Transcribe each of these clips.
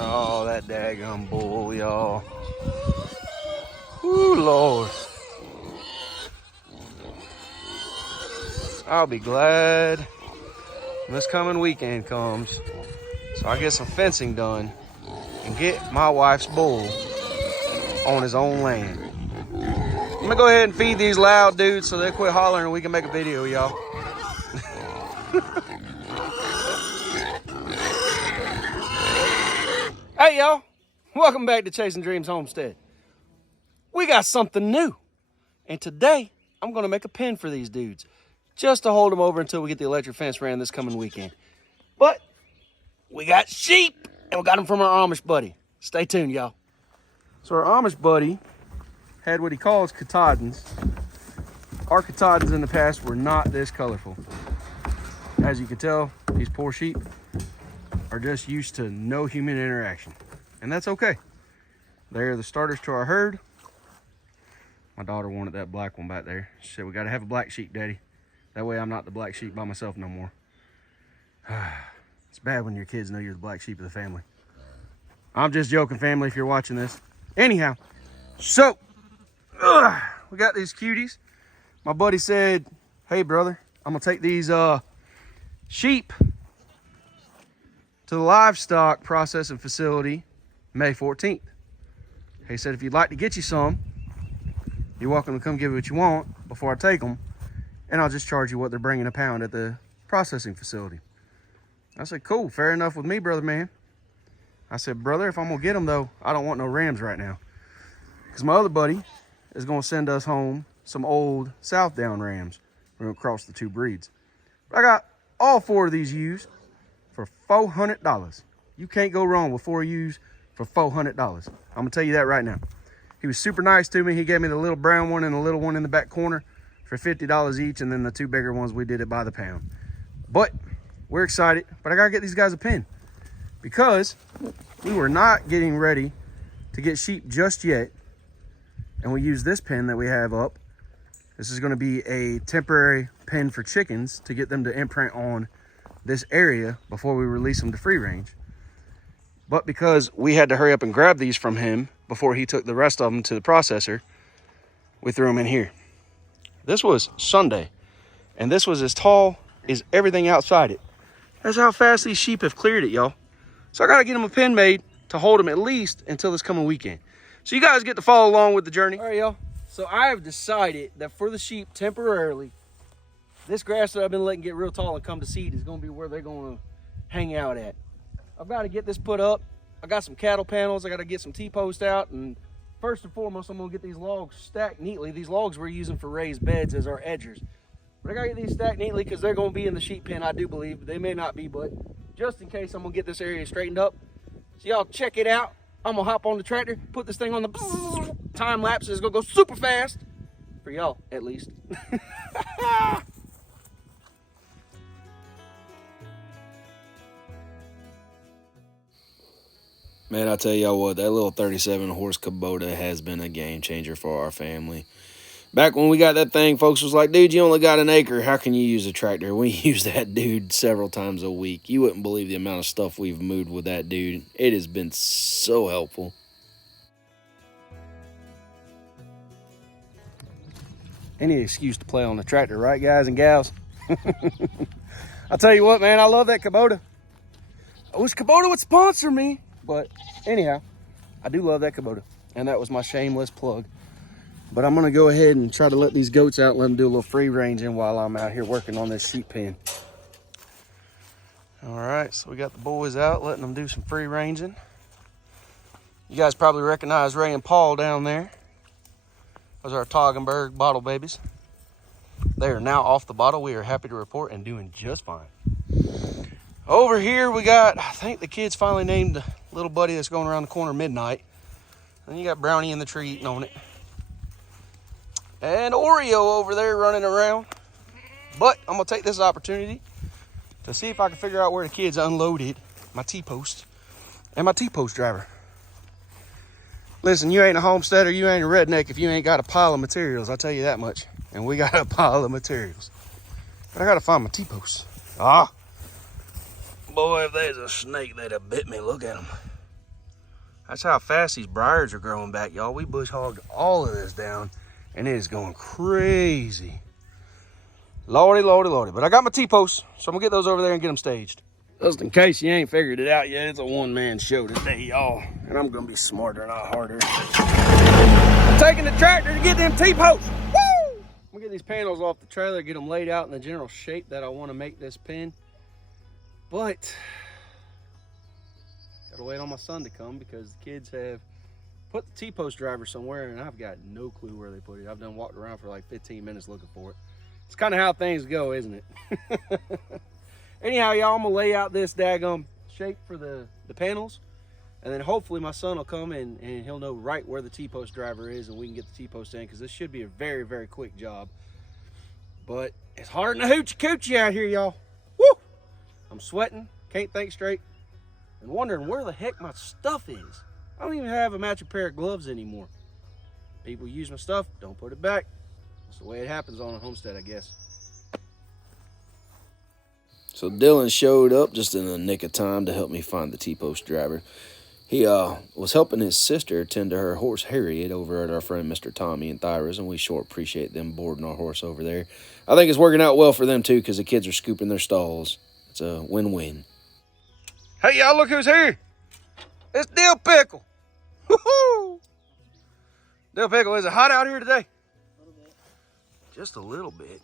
Oh, that daggum bull, y'all. Whoo, Lord. I'll be glad when this coming weekend comes so I get some fencing done and get my wife's bull on his own land. I'm gonna go ahead and feed these loud dudes so they quit hollering and we can make a video, y'all. Hey, y'all. Welcome back to Chasing Dreams Homestead. We got something new. And today, I'm gonna make a pen for these dudes just to hold them over until we get the electric fence ran this coming weekend. But we got sheep and we got them from our Amish buddy. Stay tuned, y'all. So our Amish buddy had what he calls katahdins. Our katahdins in the past were not this colorful. As you can tell, these poor sheep are just used to no human interaction. And that's okay. They're the starters to our herd. My daughter wanted that black one back there. She said, we gotta have a black sheep, Daddy. That way I'm not the black sheep by myself no more. It's bad when your kids know you're the black sheep of the family. I'm just joking, family, if you're watching this. Anyhow, so we got these cuties. My buddy said, hey brother, I'm gonna take these sheep to the livestock processing facility May 14th. He said, if you'd like to get you some, you're welcome to come give it what you want before I take them, and I'll just charge you what they're bringing a pound at the processing facility. I said, cool, fair enough with me, brother man. I said, brother, if I'm gonna get them though, I don't want no rams right now. Because my other buddy is gonna send us home some old South Down rams. We're gonna cross the two breeds. But I got all four of these ewes for $400. You can't go wrong with four ewes for $400. I'm gonna tell you that right now. He was super nice to me. He gave me the little brown one and the little one in the back corner for $50 each, and then the two bigger ones, we did it by the pound. But we're excited, but I gotta get these guys a pen because we were not getting ready to get sheep just yet. And we use this pen that we have up. This is gonna be a temporary pen for chickens to get them to imprint on this area before we release them to free range. But because we had to hurry up and grab these from him before he took the rest of them to the processor, we threw them in here. This was Sunday, and this was as tall as everything outside it. That's how fast these sheep have cleared it, y'all. So I gotta get them a pen made to hold them at least until this coming weekend. So you guys get to follow along with the journey. All right, y'all. So I have decided that for the sheep temporarily, this grass that I've been letting get real tall and come to seed is gonna be where they're gonna hang out at. I've got to get this put up. I got some cattle panels. I got to get some T-posts out. And first and foremost, I'm going to get these logs stacked neatly. These logs we're using for raised beds as our edgers. But I got to get these stacked neatly because they're going to be in the sheep pen, I do believe. They may not be, but just in case, I'm going to get this area straightened up. So y'all check it out. I'm going to hop on the tractor, put this thing on the time lapse. It's going to go super fast. For y'all, at least. Man, I tell y'all what, that little 37 horse Kubota has been a game changer for our family. Back when we got that thing, folks was like, dude, you only got an acre. How can you use a tractor? We use that dude several times a week. You wouldn't believe the amount of stuff we've moved with that dude. It has been so helpful. Any excuse to play on the tractor, right, guys and gals? I'll tell you what, man, I love that Kubota. I wish Kubota would sponsor me. But anyhow, I do love that Kubota. And that was my shameless plug. But I'm going to go ahead and try to let these goats out and let them do a little free ranging while I'm out here working on this sheep pen. All right, so we got the boys out, letting them do some free ranging. You guys probably recognize Ray and Paul down there. Those are our Toggenburg bottle babies. They are now off the bottle. We are happy to report and doing just fine. Over here we got, I think the kids finally named the little buddy that's going around the corner Midnight. And you got Brownie in the tree eating on it. And Oreo over there running around. But I'm gonna take this opportunity to see if I can figure out where the kids unloaded my T-post and my T-post driver. Listen, you ain't a homesteader, you ain't a redneck if you ain't got a pile of materials, I'll tell you that much. And we got a pile of materials. But I gotta find my T-post. Ah. Boy, if there's a snake, they'd have bit me. Look at him. That's how fast these briars are growing back, y'all. We bush hogged all of this down, and it is going crazy. Lordy, lordy, lordy. But I got my T-posts, so I'm gonna get those over there and get them staged. Just in case you ain't figured it out yet, it's a one-man show today, y'all. And I'm gonna be smarter, not harder. I'm taking the tractor to get them T-posts. Woo! I'm gonna get these panels off the trailer, get them laid out in the general shape that I want to make this pen. But gotta wait on my son to come because the kids have put the T-post driver somewhere and I've got no clue where they put it. I've done walked around for like 15 minutes looking for it. It's kind of how things go, isn't it? Anyhow, y'all, I'm gonna lay out this daggum shape for the panels, and then hopefully my son will come and he'll know right where the T-post driver is and we can get the T-post in, because this should be a very, very quick job. But it's hard in the hoochie coochie out here, y'all. Woo! I'm sweating, can't think straight, and wondering where the heck my stuff is. I don't even have a matching pair of gloves anymore. People use my stuff, don't put it back. That's the way it happens on a homestead, I guess. So Dylan showed up just in the nick of time to help me find the T-post driver. He was helping his sister tend to her horse Harriet over at our friend Mr. Tommy and Thyra's, and we sure appreciate them boarding our horse over there. I think it's working out well for them too, because the kids are scooping their stalls. It's a win-win. Hey, y'all, look who's here. It's Dill Pickle. Woo-hoo! Dill Pickle, is it hot out here today? A little bit. Just a little bit.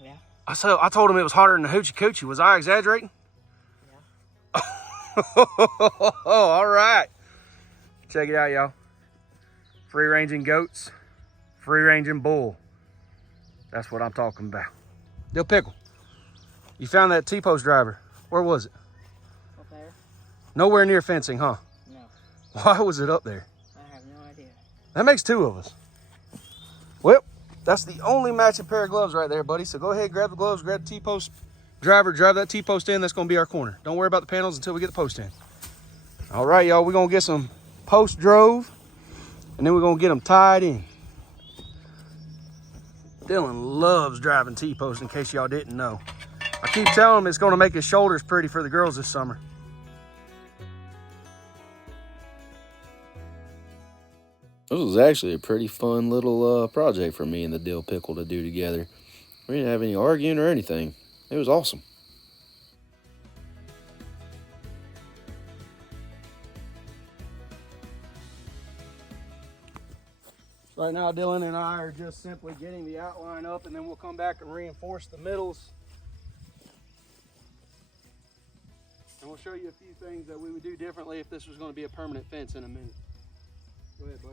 Yeah. I told him it was hotter than the hoochie coochie. Was I exaggerating? Yeah. All right. Check it out, y'all. Free-ranging goats, free-ranging bull. That's what I'm talking about. Dill Pickle, you found that T-post driver. Where was it? Up there? Nowhere near fencing, huh? No. Why was it up there? I have no idea. That makes two of us. Well, that's the only matching pair of gloves right there, buddy. So go ahead, grab the gloves, grab the T-post driver, drive that T-post in. That's going to be our corner. Don't worry about the panels until we get the post in. All right, y'all, we're going to get some post drove, and then we're going to get them tied in. Dylan loves driving T-post, in case y'all didn't know. I keep telling him it's going to make his shoulders pretty for the girls this summer. This was actually a pretty fun little project for me and the Dill Pickle to do together. We didn't have any arguing or anything. It was awesome. Right now, Dylan and I are just simply getting the outline up, and then we'll come back and reinforce the middles. And we'll show you a few things that we would do differently if this was going to be a permanent fence in a minute. Go ahead, bud.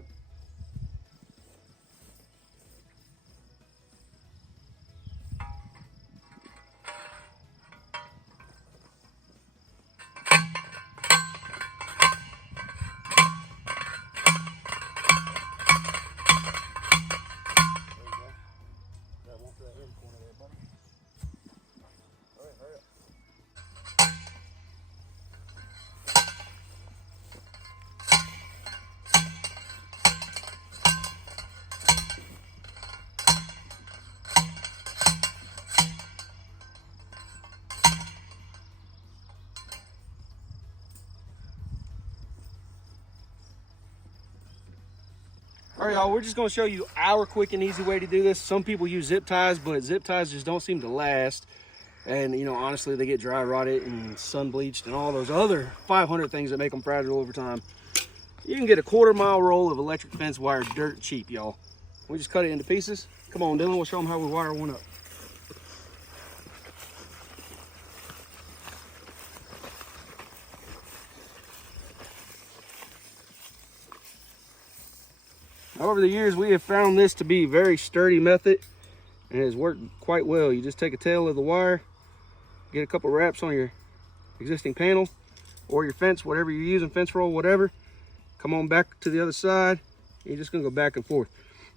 All right, y'all, we're just gonna show you our quick and easy way to do this. Some people use zip ties, but zip ties just don't seem to last. And, you know, honestly, they get dry rotted and sun bleached and all those other 500 things that make them fragile over time. You can get a 1/4 mile roll of electric fence wire dirt cheap, y'all. We just cut it into pieces. Come on, Dylan, we'll show them how we wire one up. Over the years, we have found this to be a very sturdy method, and it has worked quite well. You just take a tail of the wire, get a couple wraps on your existing panel or your fence, whatever you're using, fence roll, whatever. Come on back to the other side. You're just gonna go back and forth.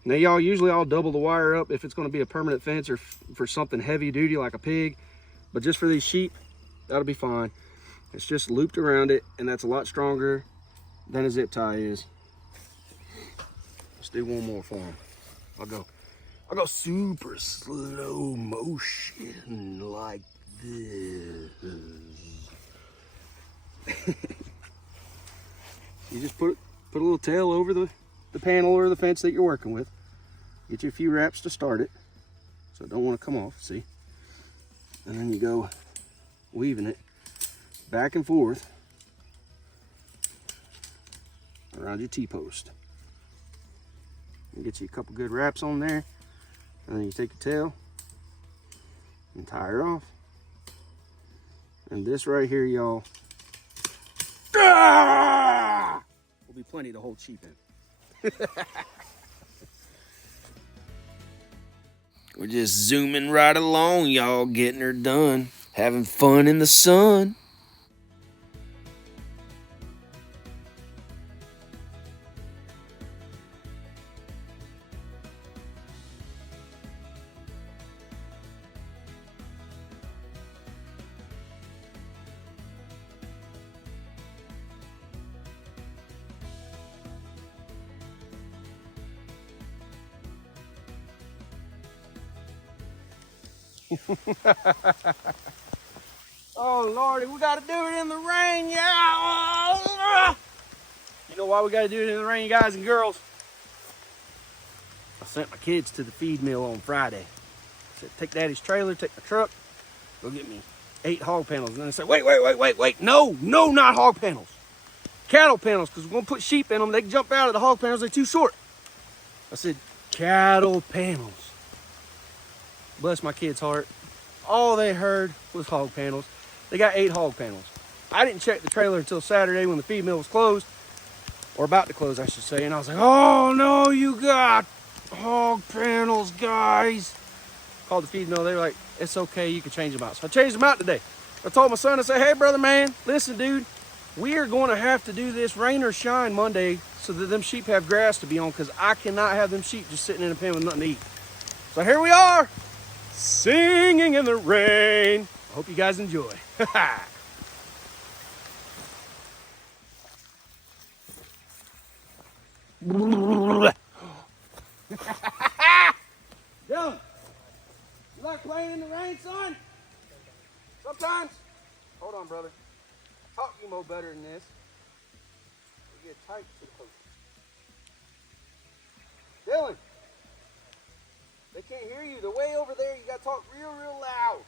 Now, y'all, usually I'll double the wire up if it's gonna be a permanent fence or for something heavy duty like a pig, but just for these sheep, that'll be fine. It's just looped around it, and that's a lot stronger than a zip tie is. Let's do one more for him. I'll go super slow motion like this. You just put a little tail over the panel or the fence that you're working with. Get you a few wraps to start it, so it don't want to come off, see? And then you go weaving it back and forth around your T-post. Get you a couple good wraps on there, and then you take your tail and tie her off. And this right here, y'all, will be plenty to hold sheep in. We're just zooming right along, y'all, getting her done. Having fun in the sun. Oh Lordy, we gotta do it in the rain, yeah. You know why we gotta do it in the rain, guys and girls? I sent my kids to the feed mill on Friday. I said, take Daddy's trailer, take my truck, go get me 8 hog panels. And then they said, wait. No, not hog panels. Cattle panels, because we're gonna put sheep in them. They can jump out of the hog panels, they're too short. I said, cattle panels. Bless my kid's heart. All they heard was hog panels. They got 8 hog panels. I didn't check the trailer until Saturday when the feed mill was closed, or about to close, I should say. And I was like, oh no, you got hog panels, guys. Called the feed mill. They were like, it's okay, you can change them out. So I changed them out today. I told my son, I said, hey, brother, man, listen, dude, we are going to have to do this rain or shine Monday so that them sheep have grass to be on, because I cannot have them sheep just sitting in a pen with nothing to eat. So here we are, singing in the rain. I hope you guys enjoy. Dylan, you like playing in the rain, son? Sometimes. Hold on, brother. Talk you more better than this. You get tight to the post. Dylan, they can't hear you. They're way over there. You got to talk real loud.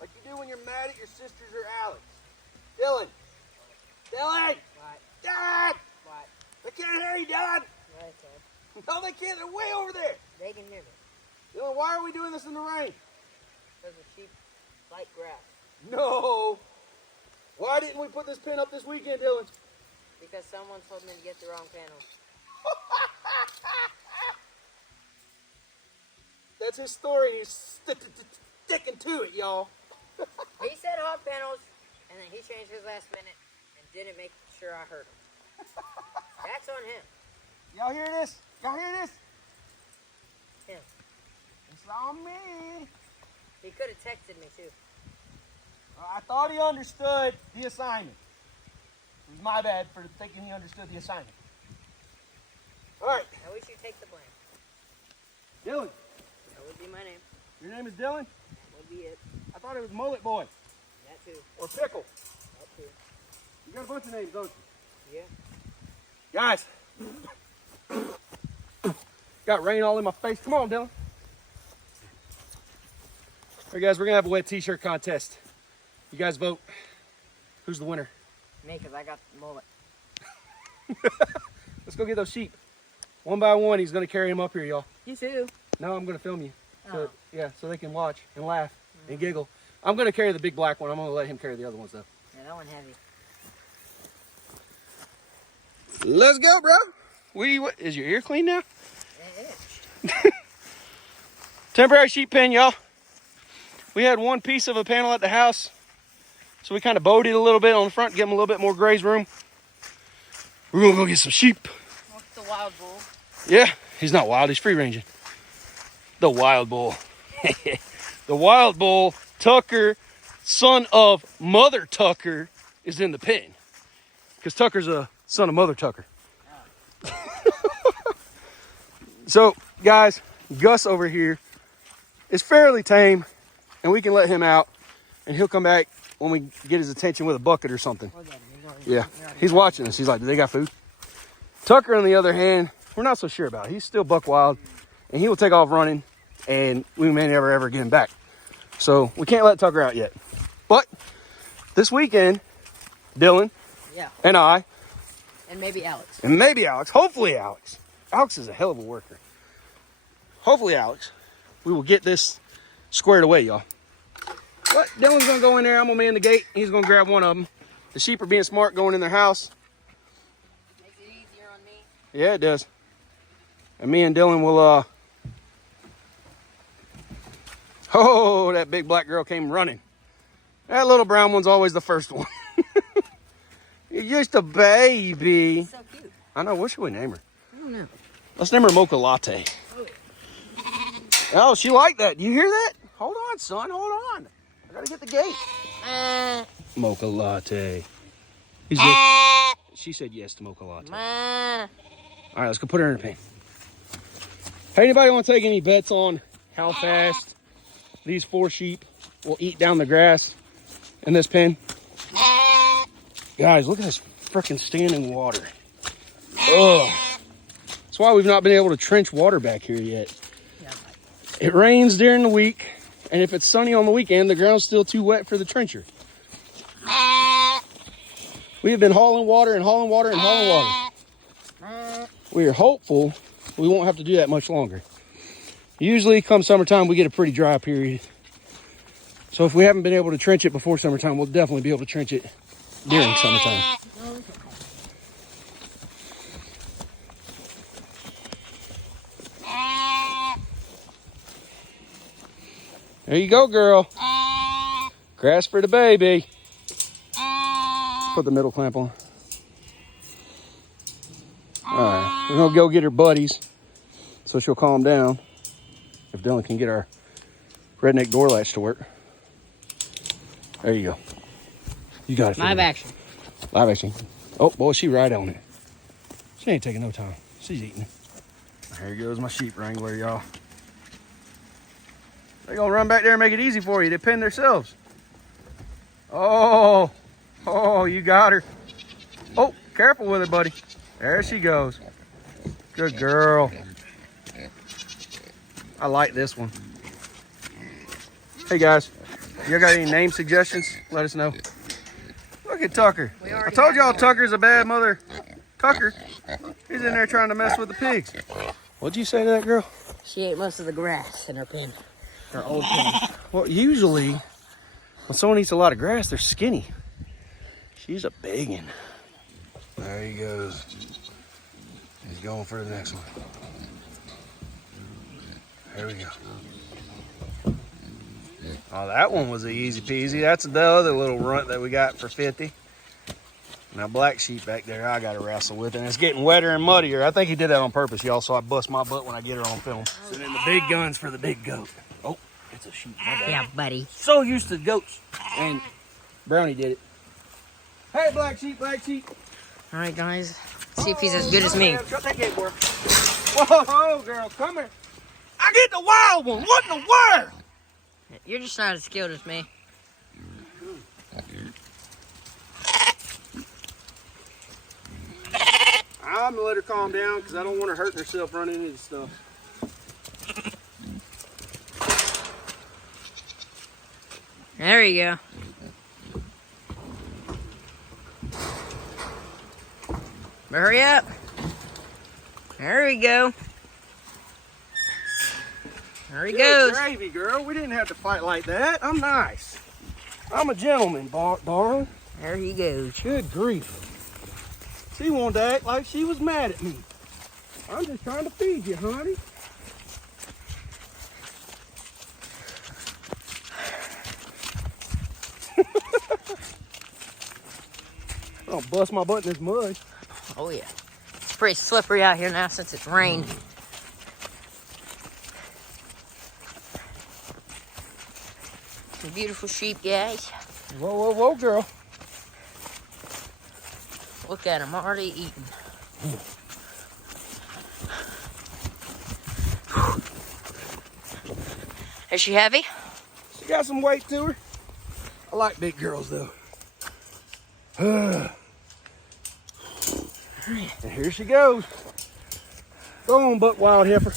Like you do when you're mad at your sisters or Alex. Dylan. Dylan. What? Dad. What? They can't hear you, Dad. Yeah, they can. No, they can't. They're way over there. They can hear me. Dylan, why are we doing this in the rain? Because the sheep like grass. No. Why didn't we put this pen up this weekend, Dylan? Because someone told me to get the wrong panels. That's his story. He's sticking to it, y'all. He said hog panels, and then he changed his last minute and didn't make sure I heard him. That's on him. Y'all hear this? Y'all hear this? Him. It's on me. He could have texted me too. I thought he understood the assignment. It was my bad for thinking he understood the assignment. All right. At least you take the blame. Dylan. That would be my name. Your name is Dylan? That would be it. I thought it was Mullet Boy That too. or Pickle. That too. You got a bunch of names, don't you? Yeah. Guys. Got rain all in my face. Come on, Dylan. All right, guys, we're going to have a wet t-shirt contest. You guys vote. Who's the winner? Me, because I got the mullet. Let's go get those sheep. One by one, he's going to carry them up here, y'all. You too. No, I'm going to film you. So, Oh. yeah, so they can watch and laugh and giggle. I'm going to carry the big black one. I'm going to let him carry the other ones, though. Yeah, that one heavy. Let's go, bro. What, is your ear clean now? It is. Temporary sheep pen, y'all. We had one piece of a panel at the house, so we kind of bowed it a little bit on the front, give them a little bit more graze room. We're going to go get some sheep. What's the wild bull? Yeah, he's not wild. He's free ranging. The wild bull. The wild bull, Tucker, son of Mother Tucker, is in the pen. Because Tucker's a son of Mother Tucker. So, guys, Gus over here is fairly tame, and we can let him out, and he'll come back when we get his attention with a bucket or something. Look at him. He's Yeah, he's watching us. He's like, do they got food? Tucker, on the other hand, we're not so sure about. He's still buck wild, and he will take off running, and we may never, ever get him back. So we can't let Tucker out yet. But this weekend, Dylan and I, and maybe Alex. Hopefully Alex. Alex is a hell of a worker. Hopefully Alex, we will get this squared away, y'all. But Dylan's going to go in there. I'm going to man the gate. He's going to grab one of them. The sheep are being smart going in their house. Makes it easier on me. Yeah, it does. And me and Dylan will, oh, that big black girl came running. That little brown one's always the first one. You're just a baby. So cute. I know. What should we name her? I don't know. Let's name her Mocha Latte. Oh, Oh, she liked that. You hear that? Hold on, son. Hold on. I gotta get the gate. Mocha Latte. He's good. She said yes to Mocha Latte. All right, let's go put her in the pen. Hey, anybody want to take any bets on how fast these 4 sheep will eat down the grass in this pen? Guys, look at this freaking standing water. Ugh. That's why we've not been able to trench water back here yet. It rains during the week, and if it's sunny on the weekend, the ground's still too wet for the trencher. We have been hauling water and hauling water and hauling water. We are hopeful we won't have to do that much longer. Usually, come summertime, we get a pretty dry period. So if we haven't been able to trench it before summertime, we'll definitely be able to trench it during summertime. There you go, girl. Grass for the baby. Put the middle clamp on. All right, we're gonna go get her buddies so she'll calm down. If Dylan can get our redneck door latch to work. There you go. You got it. Live action. Live action. Oh, boy, she right on it. She ain't taking no time. She's eating. There goes my sheep wrangler, y'all. They're gonna run back there and make it easy for you. They pin themselves. Oh, you got her. Oh, careful with her, buddy. There she goes. Good girl. I like this one. Hey guys, you got any name suggestions? Let us know. Look at Tucker. I told y'all Tucker's a bad mother. Tucker, he's in there trying to mess with the pigs. What'd you say to that girl? She ate most of the grass in her pen. Her old pen. Well, usually when someone eats a lot of grass, they're skinny. She's a biggin'. There he goes. He's going for the next one. There we go. Oh, that one was easy peasy. That's the other little runt that we got for 50. Now, black sheep back there, I got to wrestle with, and it's getting wetter and muddier. I think he did that on purpose, y'all, so I bust my butt when I get her on film. So then the big guns for the big goat. Oh, it's a sheep. My bad. Yeah, buddy. So used to goats. And Brownie did it. Hey, black sheep, black sheep. All right, guys. See if he's as good as me. Shut that gate, boy. Whoa, girl, come here. I get the wild one. What in the world? You're just not as skilled as me. I'm gonna let her calm down because I don't want her hurting herself running into stuff. There you go. Hurry up. There we go. There he goes. Gravy, girl. We didn't have to fight like that. I'm nice. I'm a gentleman, darling. There he goes. Good grief. She wanted to act like she was mad at me. I'm just trying to feed you, honey. I'll bust my butt in this mud. Oh, yeah. It's pretty slippery out here now since it's rained. Some beautiful sheep, guys. Whoa, whoa, whoa, girl. Look at them already eating. Is she heavy? She got some weight to her. I like big girls, though. And here she goes. Go on, buck wild heifer.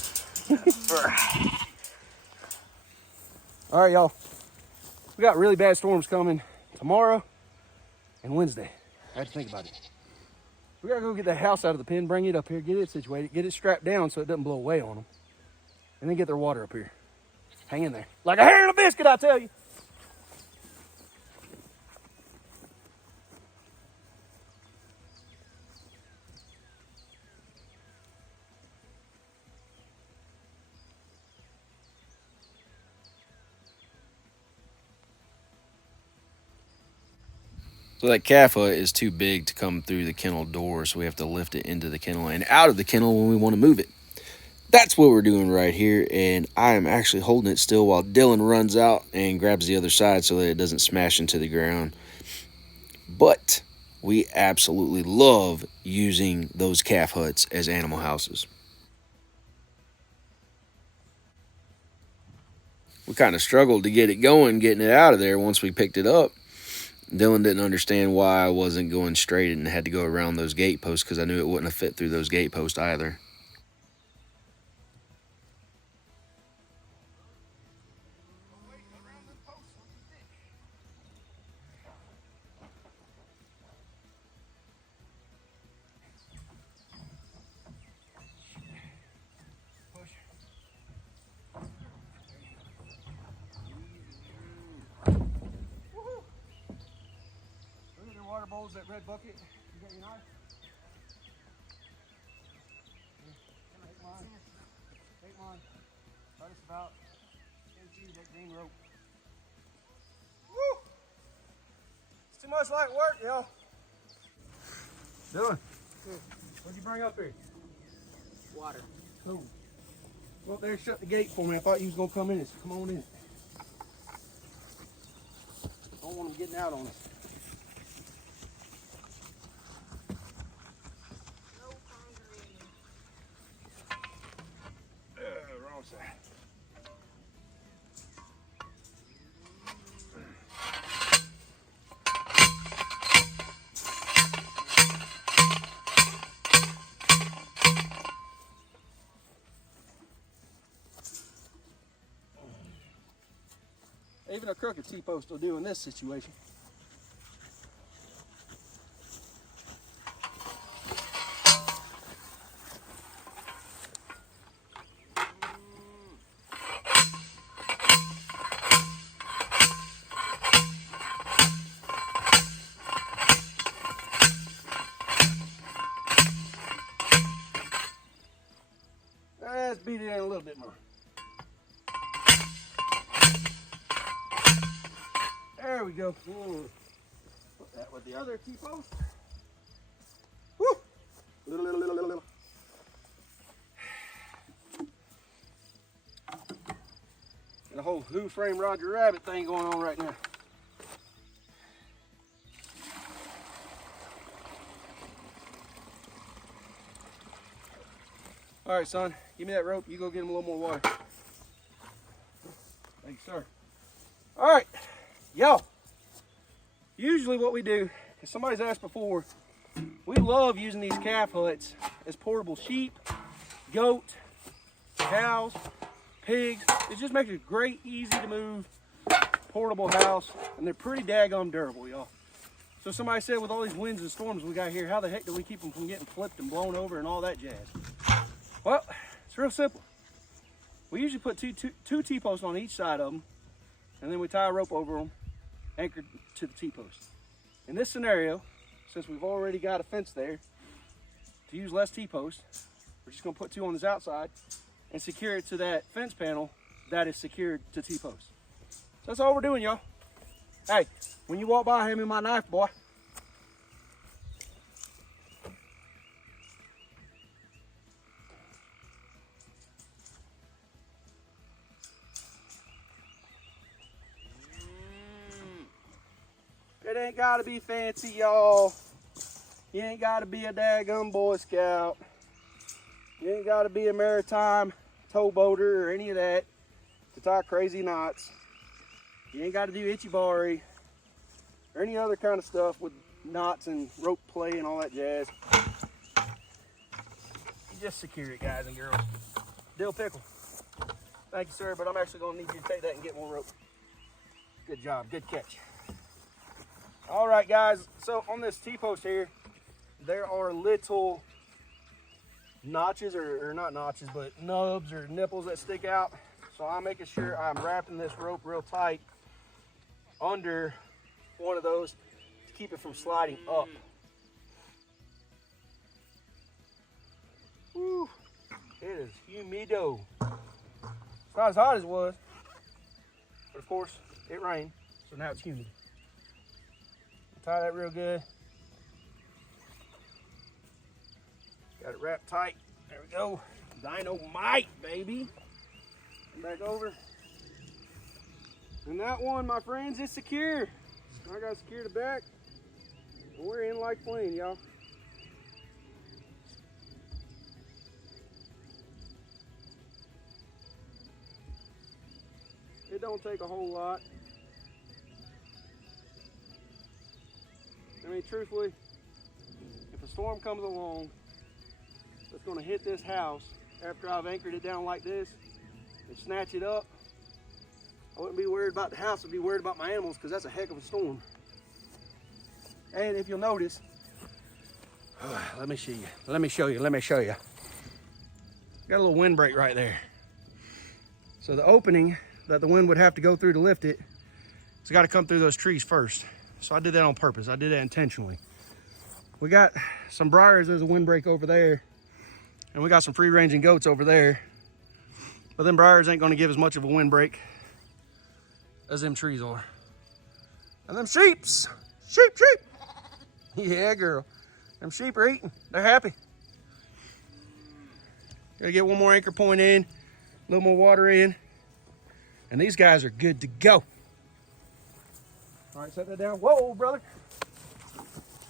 All right, y'all. We got really bad storms coming tomorrow and Wednesday. I had to think about it. We gotta go get the house out of the pen, bring it up here, get it situated, get it strapped down so it doesn't blow away on them, and then get their water up here. Hang in there. Like a hair in a biscuit, I tell you. So that calf hut is too big to come through the kennel door, so we have to lift it into the kennel and out of the kennel when we want to move it. That's what we're doing right here, and I am actually holding it still while Dylan runs out and grabs the other side so that it doesn't smash into the ground. But we absolutely love using those calf huts as animal houses. We kind of struggled to get it going, getting it out of there once we picked it up. Dylan didn't understand why I wasn't going straight and had to go around those gate posts because I knew it wouldn't have fit through those gate posts either. Water bowls, that red bucket. You got your knife? Take mine. Take mine. Try this about. Use that green rope. Woo! It's too much light work, y'all. Dylan, what'd you bring up here? Water. Cool. Go up there and shut the gate for me. I thought you was gonna come in. So come on in. Don't want them getting out on us. Wrong side. Even a crooked T-post will do in this situation. Let's beat it in a little bit more. There we go. Put that with the other T-post. Woo! Little. And a whole Who Framed Roger Rabbit thing going on right now. All right, son, give me that rope. You go get him a little more water. Thank you, sir. All right, y'all. Usually what we do, as somebody's asked before, we love using these calf huts as portable sheep, goat, cows, pigs. It just makes a great, easy to move, portable house, and they're pretty daggum durable, y'all. So somebody said with all these winds and storms we got here, how the heck do we keep them from getting flipped and blown over and all that jazz? Well, it's real simple. We usually put two T-posts on each side of them, and then we tie a rope over them, anchored to the T-post. In this scenario, since we've already got a fence there, to use less T-posts, we're just gonna put two on this outside and secure it to that fence panel that is secured to T-posts. So that's all we're doing, y'all. Hey, when you walk by, hand me my knife, boy. It ain't gotta be fancy, y'all. You ain't gotta be a daggum Boy Scout. You ain't gotta be a maritime towboater or any of that to tie crazy knots. You ain't gotta do itchy-bari or any other kind of stuff with knots and rope play and all that jazz. just secure it, guys and girls. Dill pickle. Thank you, sir, but I'm actually gonna need you to take that and get more rope. Good job, good catch. All right, guys, so on this T-post here, there are little notches, or not notches, but nubs or nipples that stick out. So I'm making sure I'm wrapping this rope real tight under one of those to keep it from sliding up. Woo, it is humido. It's not as hot as it was, but of course it rained, so now it's humid. Tie that real good. Got it wrapped tight. There we go. Dynamite, baby. Come back over. And that one, my friends, is secure. I got to secure the back. We're in like plane, y'all. It don't take a whole lot. I mean, truthfully, if a storm comes along that's going to hit this house after I've anchored it down like this and snatch it up, I wouldn't be worried about the house. I'd be worried about my animals, because that's a heck of a storm. And if you'll notice, let me show you. Got a little windbreak right there. So the opening that the wind would have to go through to lift it, it's got to come through those trees first. So I did that on purpose. I did that intentionally. We got some briars. There's a windbreak over there. And we got some free-ranging goats over there. But them briars ain't going to give as much of a windbreak as them trees are. And them sheeps. Sheep. Yeah, girl. Them sheep are eating. They're happy. Gotta get one more anchor point in. A little more water in. And these guys are good to go. All right, set that down. Whoa, brother.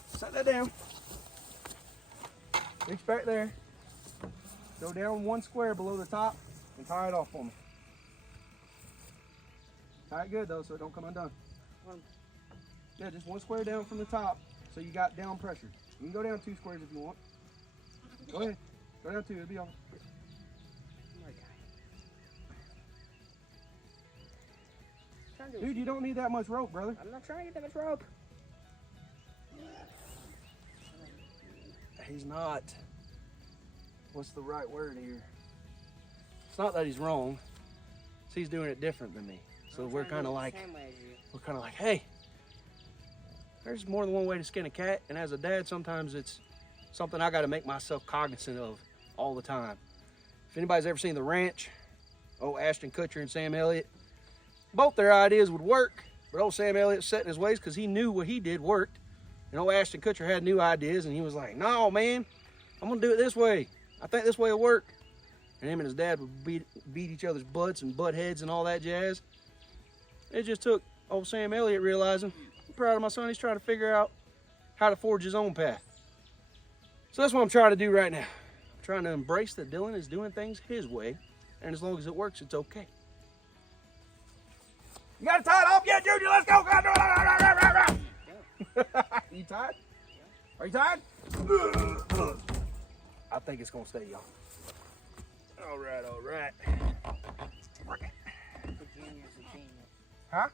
Set that down. Reach back there. Go down one square below the top and tie it off for me. Tie it good though, so it don't come undone. Yeah, just one square down from the top, so you got down pressure. You can go down 2 squares if you want. Go ahead. Go down 2, it'll be all right. Dude, you don't need that much rope, brother. I'm not trying to get that much rope. He's not. What's the right word here? It's not that he's wrong. It's he's doing it different than me. So we're kind of like, hey, there's more than one way to skin a cat. And as a dad, sometimes it's something I got to make myself cognizant of all the time. If anybody's ever seen The Ranch, Ashton Kutcher and Sam Elliott, both their ideas would work, but old Sam Elliott set in his ways because he knew what he did worked. And old Ashton Kutcher had new ideas, and he was like, no, man, I'm going to do it this way. I think this way will work. And him and his dad would beat each other's butts and butt heads and all that jazz. It just took old Sam Elliott realizing, I'm proud of my son, he's trying to figure out how to forge his own path. So that's what I'm trying to do right now. I'm trying to embrace that Dylan is doing things his way, and as long as it works, it's okay. You got it tied off yet, Junior? Let's go! You tied? Yeah. Are you tied? I think it's gonna stay, y'all. All right. Junior's a genius. Huh?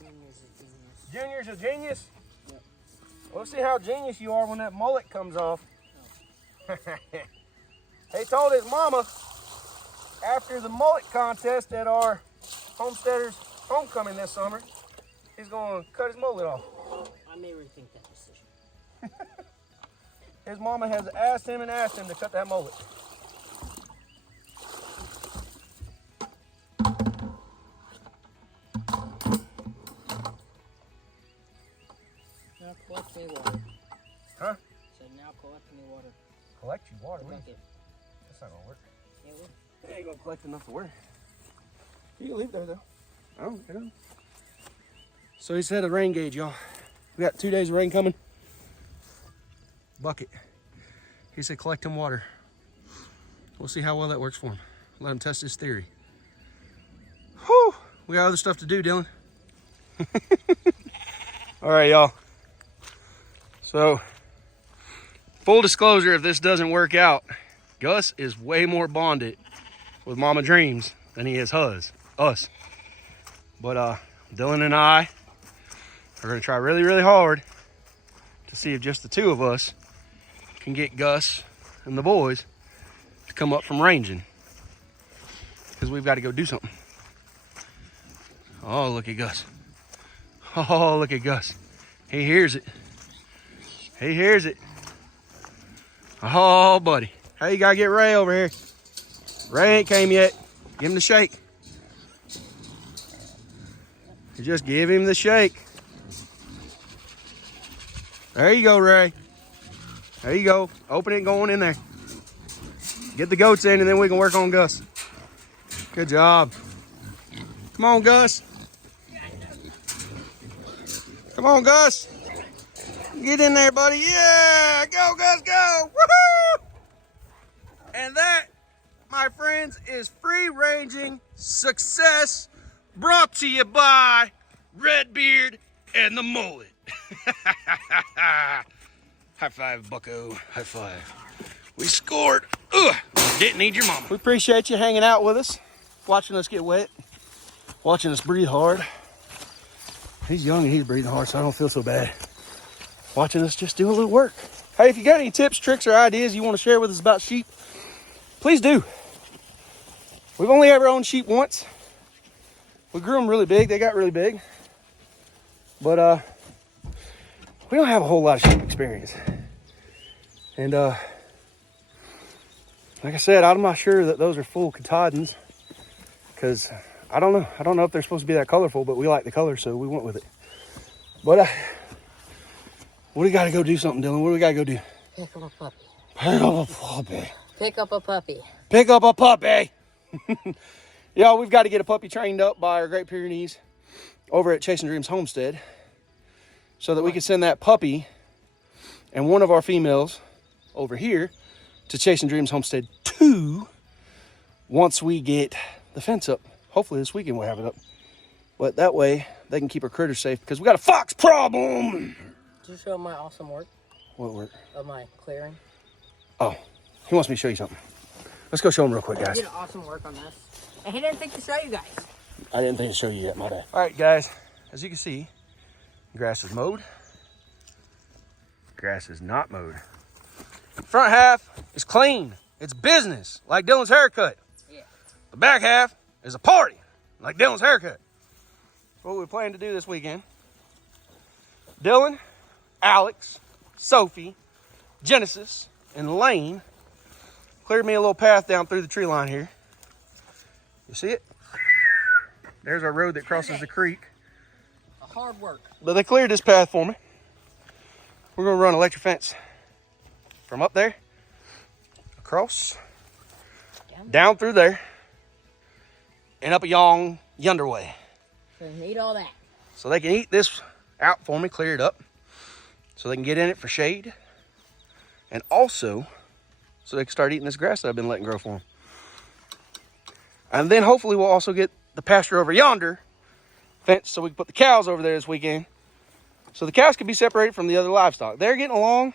Junior's a genius. Junior's a genius? Yep. We'll see how genius you are when that mullet comes off. He told his mama after the mullet contest at our homesteaders homecoming this summer, he's gonna cut his mullet off. I may rethink that decision. His mama has asked him to cut that mullet. Now collect me water. Huh? So now collect me water. Collect you water? Bucket. That's not gonna work. Yeah, well, It ain't gonna collect enough to work. You can leave there though. I don't care. So he set a rain gauge, y'all. We got 2 days of rain coming. Bucket. He said collect him water. We'll see how well that works for him. Let him test his theory. Whew! We got other stuff to do, Dylan. All right, y'all. So, full disclosure, if this doesn't work out, Gus is way more bonded with Mama Dreams than he is us. But Dylan and I are gonna try really, really hard to see if just the two of us can get Gus and the boys to come up from ranging. Because we've got to go do something. Oh, look at Gus. Oh, look at Gus. He hears it. He hears it. Oh, buddy. Hey, you got to get Ray over here. Ray ain't came yet. Give him the shake. You just give him the shake. There you go, Ray. There you go. Open it and go on in there. Get the goats in and then we can work on Gus. Good job. Come on, Gus. Come on, Gus. Get in there, buddy. Yeah, go, Gus, go. Woohoo! And that, my friends, is free-ranging success brought to you by Redbeard and the Mullet. High five, bucko. High five. We scored. Ugh. Didn't need your mama. We appreciate you hanging out with us, watching us get wet, watching us breathe hard. He's young and he's breathing hard, so I don't feel so bad. Watching us just do a little work. Hey, if you got any tips, tricks, or ideas you want to share with us about sheep, please do. We've only ever owned sheep once. We grew them really big. They got really big. But we don't have a whole lot of sheep experience. And like I said, I'm not sure that those are full Katahdins, because I don't know. I don't know if they're supposed to be that colorful, but we like the color, so we went with it. But what do we got to go do something, Dylan? What do we got to go do? Pick up a puppy. Pick up a puppy. Pick up a puppy. Pick up a puppy. Yeah, we've got to get a puppy trained up by our Great Pyrenees over at Chasing Dreams Homestead, so that we can send that puppy and one of our females over here to Chasing Dreams Homestead 2 once we get the fence up. Hopefully this weekend we'll have it up. But that way they can keep our critters safe, because we got a fox problem. Did you show my awesome work? What work? Of my clearing. Oh, he wants me to show you something. Let's go show him real quick, guys. He did awesome work on this. And he didn't think to show you guys. I didn't think to show you yet, my bad. All right, guys, as you can see, grass is mowed. Grass is not mowed. Front half is clean. It's business, like Dylan's haircut. Yeah. The back half is a party, like Dylan's haircut. What we plan to do this weekend: Dylan, Alex, Sophie, Genesis, and Lane cleared me a little path down through the tree line here. You see it? There's our road that crosses the creek. A hard work. But they cleared this path for me. We're gonna run electric fence from up there, across, down through there, and up yonder way. So they need all that. So they can eat this out for me, clear it up, so they can get in it for shade, and also so they can start eating this grass that I've been letting grow for them. And then hopefully we'll also get the pasture over yonder fence, so we can put the cows over there this weekend, so the cows can be separated from the other livestock. They're getting along,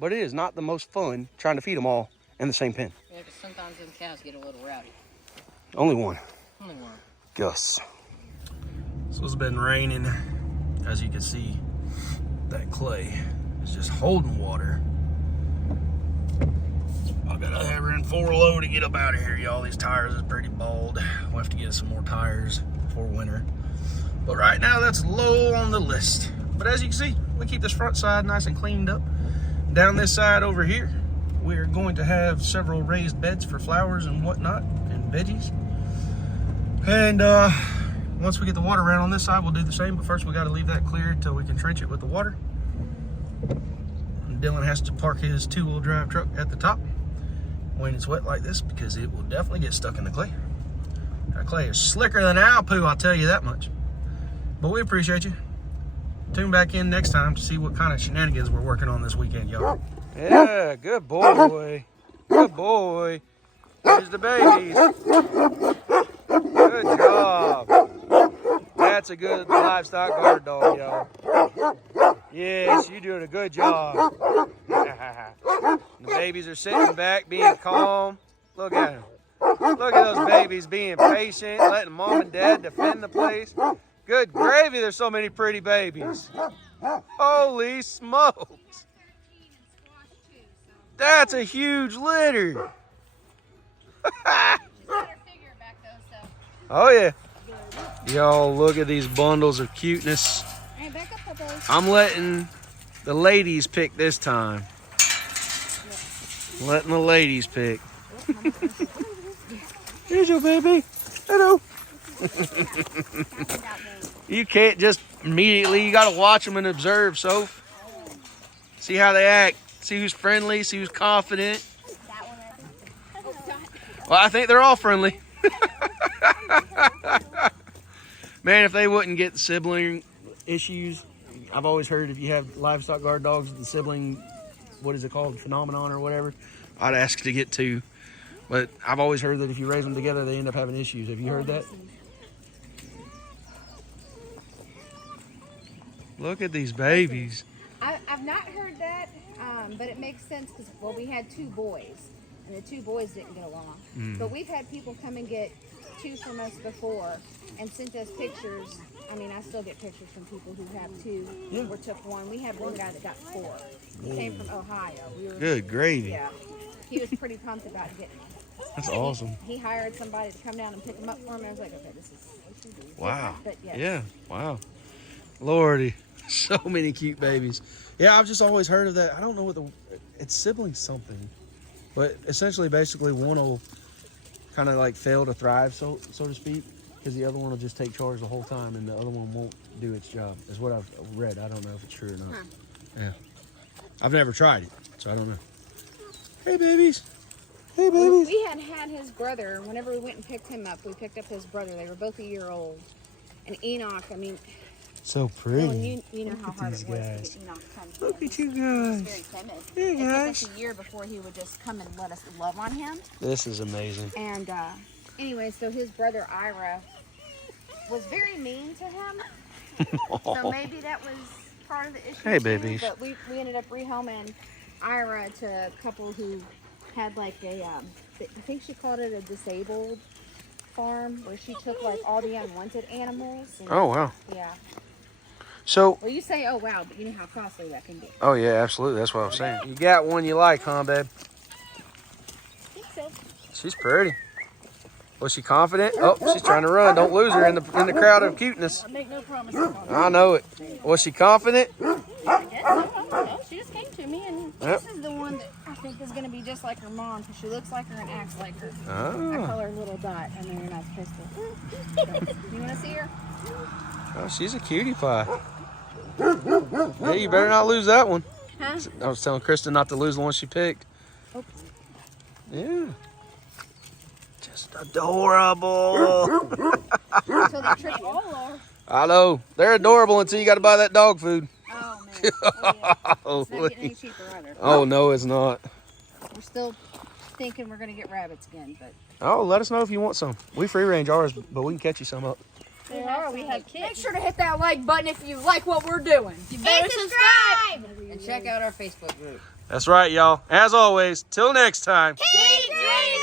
but it is not the most fun trying to feed them all in the same pen. Yeah, because sometimes them cows get a little rowdy. Only one. Only one. Gus. So it's been raining. As you can see, that clay is just holding water. I gotta have her in 4 low to get up out of here, y'all. These tires is pretty bald. We'll have to get some more tires for winter. But right now, that's low on the list. But as you can see, we keep this front side nice and cleaned up. Down this side over here, we're going to have several raised beds for flowers and whatnot, and veggies. And once we get the water around on this side, we'll do the same. But first, we got to leave that cleared until we can trench it with the water. And Dylan has to park his 2-wheel drive truck at the top when it's wet like this, because it will definitely get stuck in the clay. That clay is slicker than owl poo, I'll tell you that much. But we appreciate you. Tune back in next time to see what kind of shenanigans we're working on this weekend, y'all. Yeah, good boy. Good boy. Here's the babies. Good job. That's a good livestock guard dog, y'all. Yes, you're doing a good job. The babies are sitting back, being calm. Look at them. Look at those babies being patient, letting mom and dad defend the place. Good gravy, there's so many pretty babies. Holy smokes. That's a huge litter. Oh yeah. Y'all, look at these bundles of cuteness. I'm letting the ladies pick this time. Letting the ladies pick. Here's your baby. Hello. You can't just immediately, you gotta watch them and observe, Soph. See how they act. See who's friendly, see who's confident. Well, I think they're all friendly. Man, if they wouldn't get sibling issues, I've always heard if you have livestock guard dogs, the sibling, what is it called, phenomenon or whatever, I'd ask to get two. But I've always heard that if you raise them together, they end up having issues. Have you heard that? Look at these babies. I've not heard that, but it makes sense because, well, we had two boys, and the two boys didn't get along. But we've had people come and get two from us before and sent us pictures. I mean, I still get pictures from people who have two or took one. We had one guy that got four. He came from Ohio. Good gravy. Yeah. He was pretty pumped about getting them. That's awesome. He hired somebody to come down and pick them up for him. I was like, okay, this is wow. But yes. Yeah, wow. Lordy, so many cute babies. Yeah, I've just always heard of that. I don't know what it's sibling something. But essentially, basically, one will kind of like fail to thrive, so to speak, because the other one will just take charge the whole time and the other one won't do its job, is what I've read. I don't know if it's true or not. Yeah. I've never tried it, so I don't know. Hey, babies. Hey, babies. We had his brother. Whenever we went and picked him up, we picked up his brother. They were both a year old. And Enoch, I mean... So pretty. Well, you know how hard it was to get Enoch to come to Look him. at you He guys. was very timid. Hey, It guys. took us a year before he would just come and let us love on him. This is amazing. And anyway, so his brother Ira was very mean to him. So maybe that was part of the issue. Hey, too, babies. But we ended up rehoming Ira to a couple who had like a, I think she called it a disabled farm, where she took like all the unwanted animals. And, Oh, wow. yeah. So, Well, you say, oh, wow, but you know how costly that can be. oh, yeah, absolutely. That's what I'm saying. You got one you like, huh, babe? I think so. She's pretty. Was she confident? Oh, she's trying to run. Don't lose her in the crowd of cuteness. I make no promises. I know it. Was she confident? I guess so. I don't know. She just came to me, and Yep. this is the one that I think is going to be just like her mom, because she looks like her and acts like her. I Oh, call her Little Dot. I mean, you're not Crystal. So, you want to see her? oh, she's a cutie pie. Hey, you better not lose that one. Huh? I was telling Kristen not to lose the one she picked. Oh. Yeah. Just adorable. So they trick you. I know. They're adorable until you got to buy that dog food. Oh, man. Oh, yeah. It's not Holy. getting any cheaper either. Oh, no, it's not. We're still thinking we're going to get rabbits again, but... Oh, let us know if you want some. We free range ours, but we can catch you some up. They are. We have kids. Make sure to hit that like button if you like what we're doing. And subscribe! And check out our Facebook group. That's right, y'all. As always, till next time. Keep dreaming!